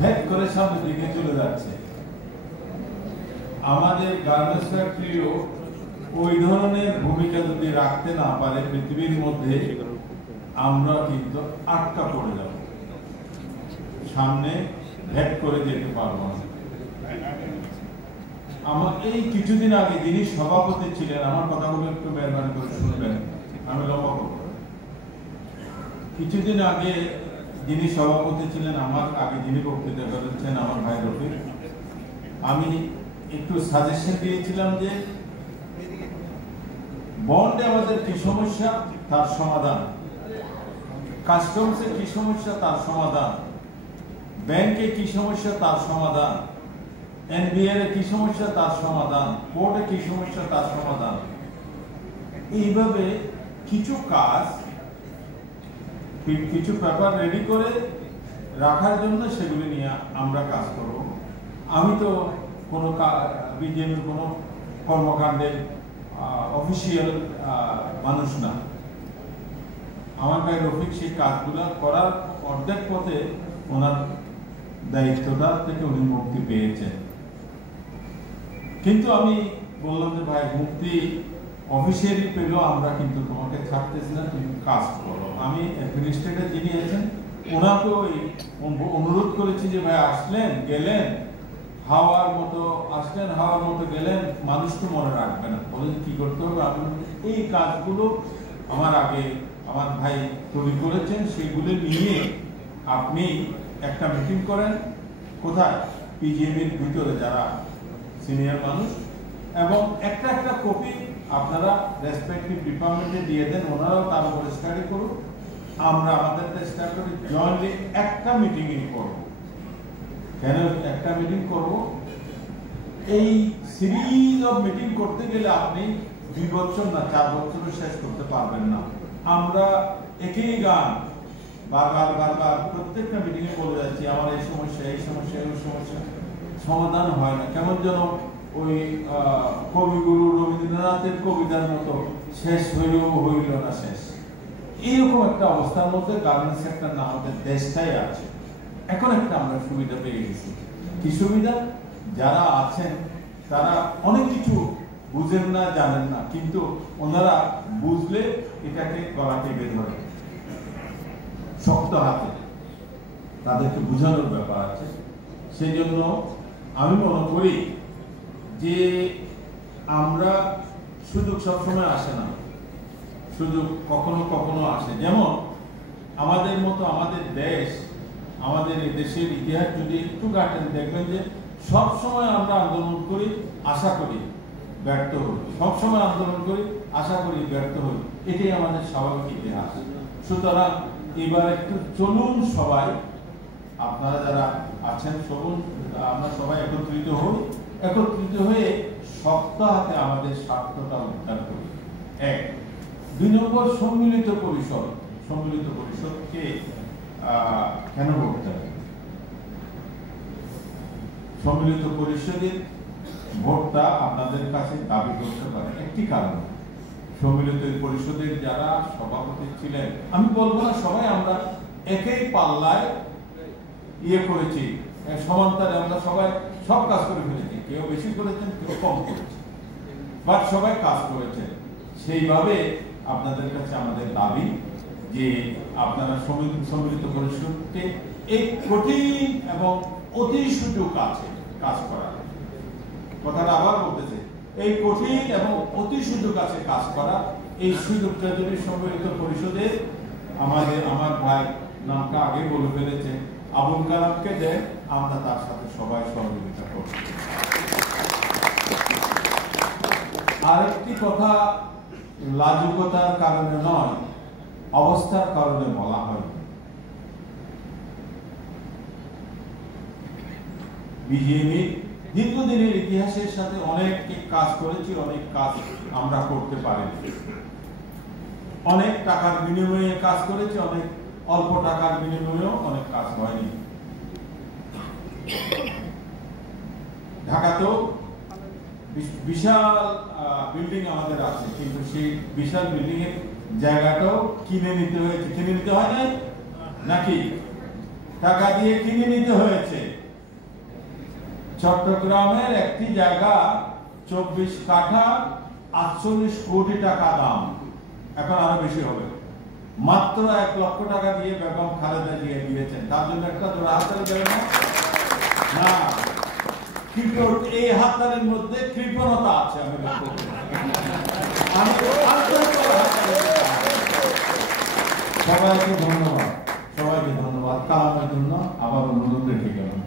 ভেদ করে সামনের দিকে চলে যাচ্ছে। আমাদের গার্মেন্টস ফ্যাক্টরিও ওই ধরনের ভূমিকা যদি রাখতে না পারে পৃথিবীর মধ্যে, আমরা কিন্তু আটকা পড়ে যাব, সামনে ভেদ করে যেতে পারবো না। আমার এই কিছুদিন আগে যিনি সভাপতি ছিলেন, আমার কথাগুলো একটু মেহরবানি করে শুনবেন, আমি লম্বা করব। কিছুদিন আগে যিনি সভাপতি ছিলেন, আমার আগে যিনি বক্তৃতা করেছেন, আমার ভাই রফিক, আমি একটু সাজেশন দিয়েছিলাম যে বন্ডে আমাদের কি সমস্যা তার সমাধান, কাস্টমসে কি সমস্যা তার সমাধান, ব্যাংকে কি সমস্যা তার সমাধান, এনবিআর এ কি সমস্যা তার সমাধান, কোর্টে কি সমস্যা তার সমাধান। এইভাবে কিছু কাজ, কিছু পেপার রেডি করে রাখার জন্য সেগুলি নিয়ে আমরা কাজ করব। আমি তো কোনো বিজেপির কোনো কর্মকাণ্ডের অফিসিয়াল মানুষ না। আমার ভাই রফিক সেই কাজগুলো করার অর্ধেক পথে ওনার দায়িত্বটা থেকে উনি মুক্তি পেয়েছেন। কিন্তু আমি বললাম যে ভাই, মুক্তি অফিসিয়ালি পেলেও আমরা কিন্তু তোমাকে ছাড়তেছি না, তুমি কাজ করো। আমি অ্যাডমিনিস্ট্রেটর যিনি আছেন ওনাকেও অনুরোধ করেছি যে ভাই, আসলেন গেলেন হাওয়ার মতো, আসলেন হাওয়ার মতো গেলেন, মানুষ তো মনে রাখবে না, বলেন কি করতে হবে। আমি এই কাজগুলো আমার আগে আমার ভাই তৈরি করেছেন, সেগুলো নিয়ে আপনি একটা মিটিং করেন, কোথায়, পিজিএমের ভিতরে যারা সিনিয়র মানুষ, এবং একটা একটা কপি আপনারা রেসপেক্টিভ ডিপার্টমেন্টে দিয়ে দেন, ওনারাও তার উপর স্টাডি করুন। আমরা আমাদের চেষ্টা করি জয়েন্টলি একটা মিটিং করব। কেন একটা মিটিং করব? এই সিরিজ অফ মিটিং করতে গেলে আপনি 2 বছর না 4 বছরে শেষ করতে পারবেন না। আমরা একই গান বারবার বারবার প্রত্যেকটা মিটিং এ বলে যাচ্ছি, আমার এই সমস্যা, এই সমস্যা, এই সমস্যা, সমাধান হয় না। কেমন যেন ওই কবিগুরু রবীন্দ্রনাথের কবিতার মতো শেষ হইল না শেষ, এইরকম একটা অবস্থার মধ্যে গার্মেন্টস সেক্টর না আমাদের দেশটাই আছে। এখন একটা আমরা সুবিধা পেয়ে গেছি। কি সুবিধা? যারা আছেন তারা অনেক কিছু বুঝেন না, জানেন না, কিন্তু ওনারা বুঝলে এটাকে গলা টেপে ধরে শক্ত হাতে তাদেরকে বোঝানোর ব্যাপার আছে। সেই জন্য আমি মনে করি যে আমরা সুযোগ সবসময় আসে না, সুযোগ কখনো কখনো আসে। যেমন আমাদের মতো আমাদের দেশ, আমাদের এই দেশের ইতিহাস যদি একটু ঘাটেন, দেখবেন যে সব সময় আমরা আন্দোলন করি, আশা করি, ব্যর্থ হই, সবসময় আন্দোলন করি, আশা করি, ব্যর্থ হই। এটাই আমাদের স্বাভাবিক ইতিহাস। সুতরাং এবার একটু চলুন সবাই, আপনারা যারা আছেন চলুন, আমরা সবাই একত্রিত হই, একত্রিত হয়ে শক্ত হাতে আমাদের স্বার্থটা উদ্ধার করি। 1। 2 নম্বর, সম্মিলিত পরিষদ। সম্মিলিত পরিষদকে কেন করতে হবে? সম্মিলিত পরিষদের ভোটটা আপনাদের কাছে দাবি করতে পারে একটি কারণ, সম্মিলিত পরিষদের যারা সভাপতি ছিলেন, আমি বলবো না সবাই আমরা একই পাল্লায় করেছি, সমান্তরে আমরা সবাই সব কাজ করে ফেলেছি, কেউ বেশি করেছেন, কেউ কম করেছে, বাট সবাই কাজ করেছে। সেইভাবে আপনাদের কাছে আমাদের দাবি যে আপনারা সম্মিলিত পরিষদকে এই কঠিন এবং অতি সুযোগ আছে কাজ করার, কথাটা আবার বলতেছে, এই কঠিন এবং অতি সুযোগ আছে কাজ করা। এই সুযোগটা যদি সম্মিলিত পরিষদে আমার ভাই নামটা আগে বলে ফেলেছে, আবুল কালামকে দেন, আমরা তার সাথে সবাই সহযোগিতা করব। আরেকটি কথা লাজুকতার কারণে নয়, অবস্থার কারণে বলা হয়। বিজেপি দীর্ঘদিনের ইতিহাসের সাথে অনেক কাজ করেছি, অনেক কাজ আমরা করতে পারিনি। অনেক টাকার বিনিময়ে কাজ করেছি, অনেক অল্প টাকার বিনিময়েও অনেক কাজ হয়নি। ঢাকাতেও বিশাল বিল্ডিং আমাদের আছে, কিন্তু সেই বিশাল বিল্ডিং এর জায়গাটাও কিনে নিতে হয়েছে। কিনে নিতে হয় না নাকি? টাকা দিয়ে কিনে নিতে হয়েছে। চট্টগ্রামের একটি জায়গা 24 কাঠা 48 কোটি টাকা দাম, এখন আরো বেশি হবে। মাত্র 1 লক্ষ টাকা দিয়ে বেগম খালেদা জিয়া দিয়েছেন। তার জন্য একটা জোড়া হাততালি দেবেন না? এই হাততালির মধ্যে কৃপণতা আছে। সবাইকে ধন্যবাদ, কালামের জন্য আবার অনুরোধ রেখে গেলাম।